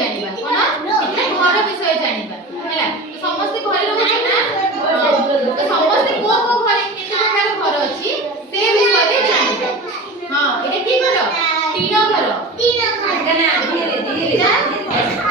जानिबा कोन कितने घर विषय जानिबा हैला तो समस्त घर लोग छै ना तो समस्त को घर केते प्रकार घर अछि से विषय रे जानिबा हां एटा की घर तीन घर ना धीरे धीरे